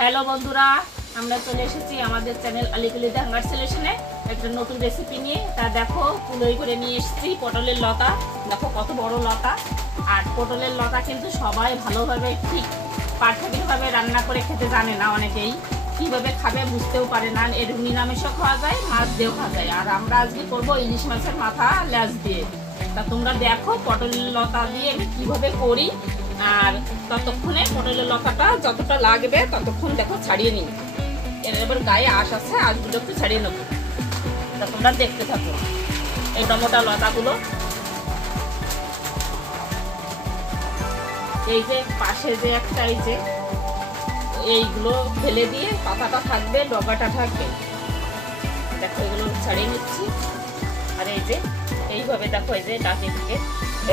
Hello বন্ধুরা, আমরা চলে এসেছি আমাদের চ্যানেল আলিকুলি হাঙ্গার সলিউশনে একটা নতুন রেসিপি নিয়ে। তা দেখো, কুলোই করে নিয়ে এসেছি পটলের লতা। দেখো কত বড় লতা। আর পটলের লতা কিন্তু সবাই ভালোভাবে ঠিক পারফেক্টভাবে রান্না করে খেতে জানে না। অনেকেই কীভাবে খাবে বুঝতেও পারে না। এর নিরামিষও খাওয়া যায়, মাছ দিয়েও খাওয়া যায়। আর আমরা আজকে করবো ইলিশ মাছের মাথা লেজ দিয়ে। তা তোমরা দেখো পটলের লতা দিয়ে আমি কীভাবে করি। আর ততক্ষণে পটলের লতাটা যতটা লাগবে ততক্ষণ দেখো ছাড়িয়ে নিই। এর এবার গায়ে আঁশ আছে, আঁশগুলো একটু ছাড়িয়ে নেবো। তা তোমরা দেখতে থাকো এই মোটা লতাগুলো। এই যে পাশে যে একটা এই যে এইগুলো ফেলে দিয়ে পাতাটা থাকবে, ডগাটা থাকবে। দেখো এগুলো ছাড়িয়ে নিচ্ছি। আর এই যে এইভাবে দেখো এই যে ডাকে দিকে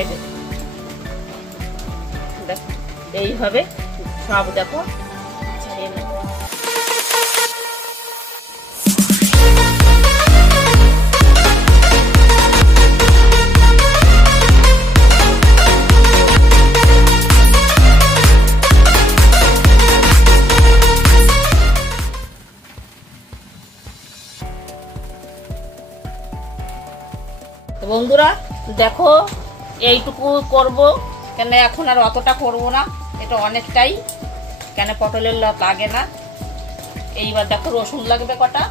এই যে দেখো এইভাবে সব দেখো ছাড়িয়ে নেব। বন্ধুরা দেখো এইটুকু করব কেন, এখন আর অতটা করব না, এটা অনেকটাই কেন পটলের লতা লাগে না। এইবার দেখো রসুন লাগবে কটা।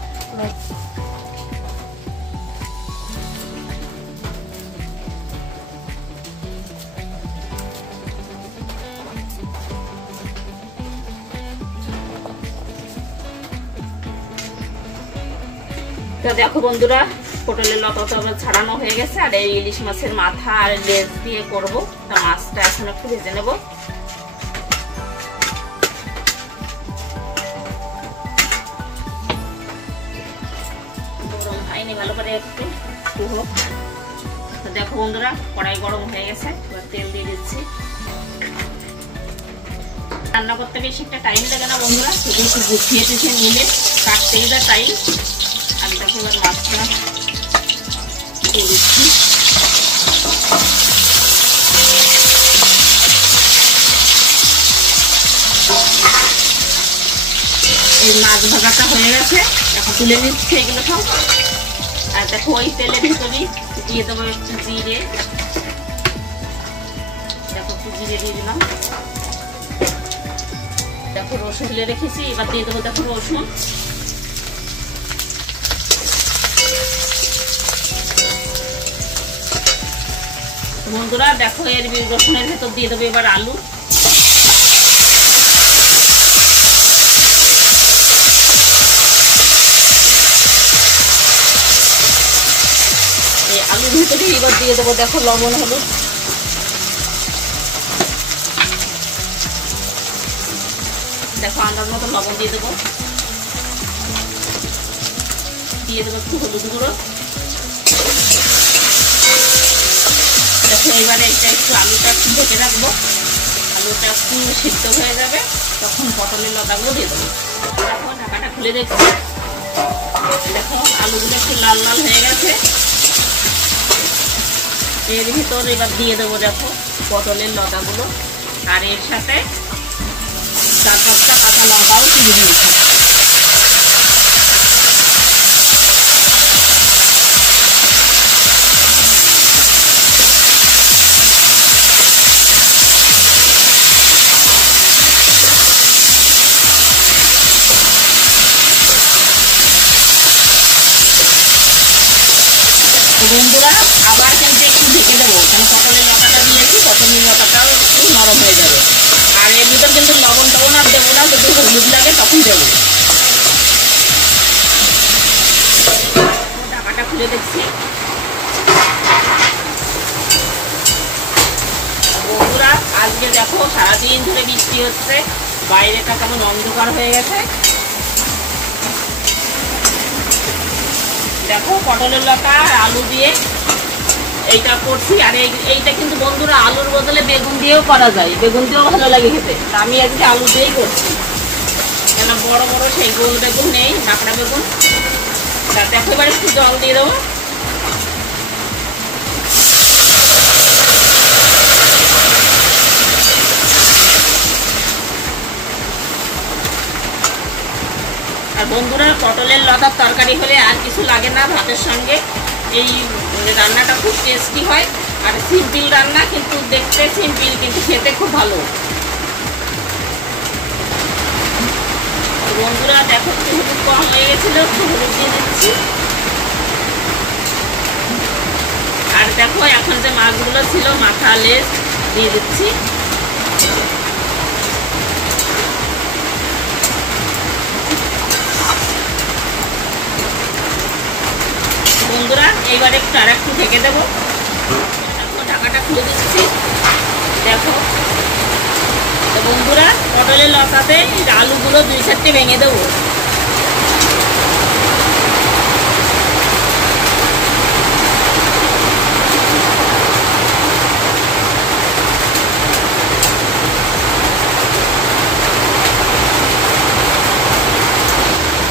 দেখো বন্ধুরা, পটলের লতা তো আমার ছাড়ানো হয়ে গেছে। আর এই ইলিশ মাছের মাথা আর লেজ দিয়ে করবো। তা মাছটা এখন একটু ভেজে নেব। গরম হয়নি ভালো করে, একটু হোক। দেখো বন্ধুরা, কড়াই গরম হয়ে গেছে, এবার তেল দিয়ে দিচ্ছি। রান্না করতে বেশি একটা টাইম লাগে না বন্ধুরা, শুধু একটু গুছিয়ে টুছিয়ে নিলে কাটতেই যা টাইম। আমি দেখো এবার মাছটা দিয়ে দিচ্ছি। এই মাছ ভাজাটা হয়ে গেছে, এখন তুলে নিচ্ছি এগুলো সব। আর দেখো ওই তেলের ভিতরেই দিয়ে দেবো একটু জিরে। দেখো একটু জিরে দিয়ে দিলাম। দেখো রসুন তুলে রেখেছি, এবার দিয়ে দেবো দেখো রসুন। বন্ধুরা দেখো এর রসুনের ভেতর দিয়ে দেবো এবার আলু। এই আলুর ভিতরে এবার দিয়ে দেবো দেখো লবণ হলুদ। দেখো আন্দাজ মতো লবণ দিয়ে দেবো। দিয়ে দেবো একটু হলুদ গুঁড়ো। দেখো এবারে এটা একটু আলুটা একটু ঢেকে রাখবো। আলুটা একটু সিদ্ধ হয়ে যাবে, তখন পটলের লতাগুলো দিয়ে দেবো। দেখো ঢাকাটা খুলে দেখছি। দেখো আলুগুলো একটু লাল লাল হয়ে গেছে। এর ভিতর এবার দিয়ে দেবো দেখো পটলের লতাগুলো। আর এর সাথে 4-5টা কাঁচা লঙ্কাও চিড়ে দিয়েছি। বন্ধুরা আবার কিন্তু একটু ঢেকে দেবো, কারণ পটলের লতাটা দিয়েছি, পটলের লতাটাও একটু নরম হয়ে যাবে। আর এর ভিতর কিন্তু লবণ টবণ আর দেবো না, যদি হলুদ লাগে তখন দেবো। ঢাকাটা খুলে দেখছি। বন্ধুরা আজকে দেখো সারাদিন ধরে বৃষ্টি হচ্ছে, বাইরেটা কেমন অন্ধকার হয়ে গেছে। দেখো পটলের লতা আর আলু দিয়ে এইটা করছি। আর এইটা কিন্তু বন্ধুরা আলুর বদলে বেগুন দিয়েও করা যায়, বেগুন দিয়েও ভালো লাগে খেতে। আমি আজকে আলু দিয়েই করছি, কেন বড় বড় সেই গোল বেগুন নেই, নাকড়া বেগুন। দেখো এবার একটু জল দিয়ে দেবো। আর বন্ধুরা, পটলের লতার তরকারি হলে আর কিছু লাগে না ভাতের সঙ্গে। এই রান্নাটা খুব টেস্টি হয়, আর সিম্পল রান্না, কিন্তু দেখতে সিম্পল কিন্তু খেতে খুব ভালো। বন্ধুরা দেখো, একটু হলুদ কম হয়ে গেছিল, একটু হলুদ দিয়ে দিচ্ছি। আর দেখো, এখন যে মাছগুলো ছিল মাথা লেজ দিয়ে দিচ্ছি। বন্ধুরা এইবার একটু আর একটু ঢেকে দেবো। ঢাকাটা খুলে দিচ্ছি। দেখো তো বন্ধুরা, পটলের লতাতে আলুগুলো 2-4টে ভেঙে দেবো।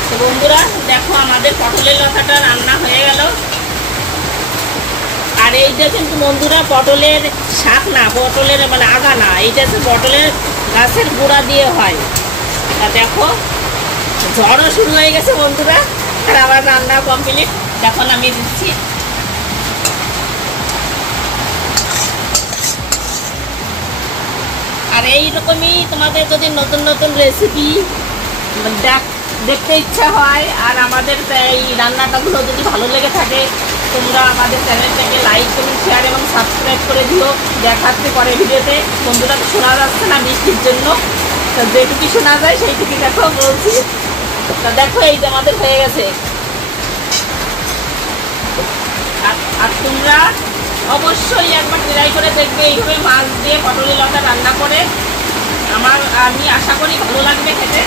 তো বন্ধুরা দেখো, আমাদের পটলের লতাটা রান্না হয়ে গেল। আর এইটা কিন্তু বন্ধুরা পটলের শাক না, পটলের মানে আগা না, এইটা হচ্ছে পটলের গাছের গোড়া দিয়ে হয়। তা দেখো, ঝড়ও শুরু হয়ে গেছে বন্ধুরা, আর আমার রান্না কমপ্লিট। এখন আমি দিচ্ছি। আর এইরকমই তোমাদের যদি নতুন নতুন রেসিপি দেখতে ইচ্ছা হয়, আর আমাদের এই রান্নাটাগুলো যদি ভালো লেগে থাকে, তোমরা আমাদের চ্যানেলটাকে লাইক, কমেন্ট, শেয়ার এবং সাবস্ক্রাইব করে দিও। দেখাচ্ছে পরে ভিডিওতে। বন্ধুরা তো শোনা যাচ্ছে না বৃষ্টির জন্য, তো যেটুকু শোনা যায় সেইটুকু দেখো বলছি। তা দেখো, এই যে আমাদের হয়ে গেছে। আর তোমরা অবশ্যই একবার ট্রাই করে দেখবে এইভাবে মাছ দিয়ে পটলের লতা রান্না করে। আমি আশা করি ভালো লাগবে খেতে।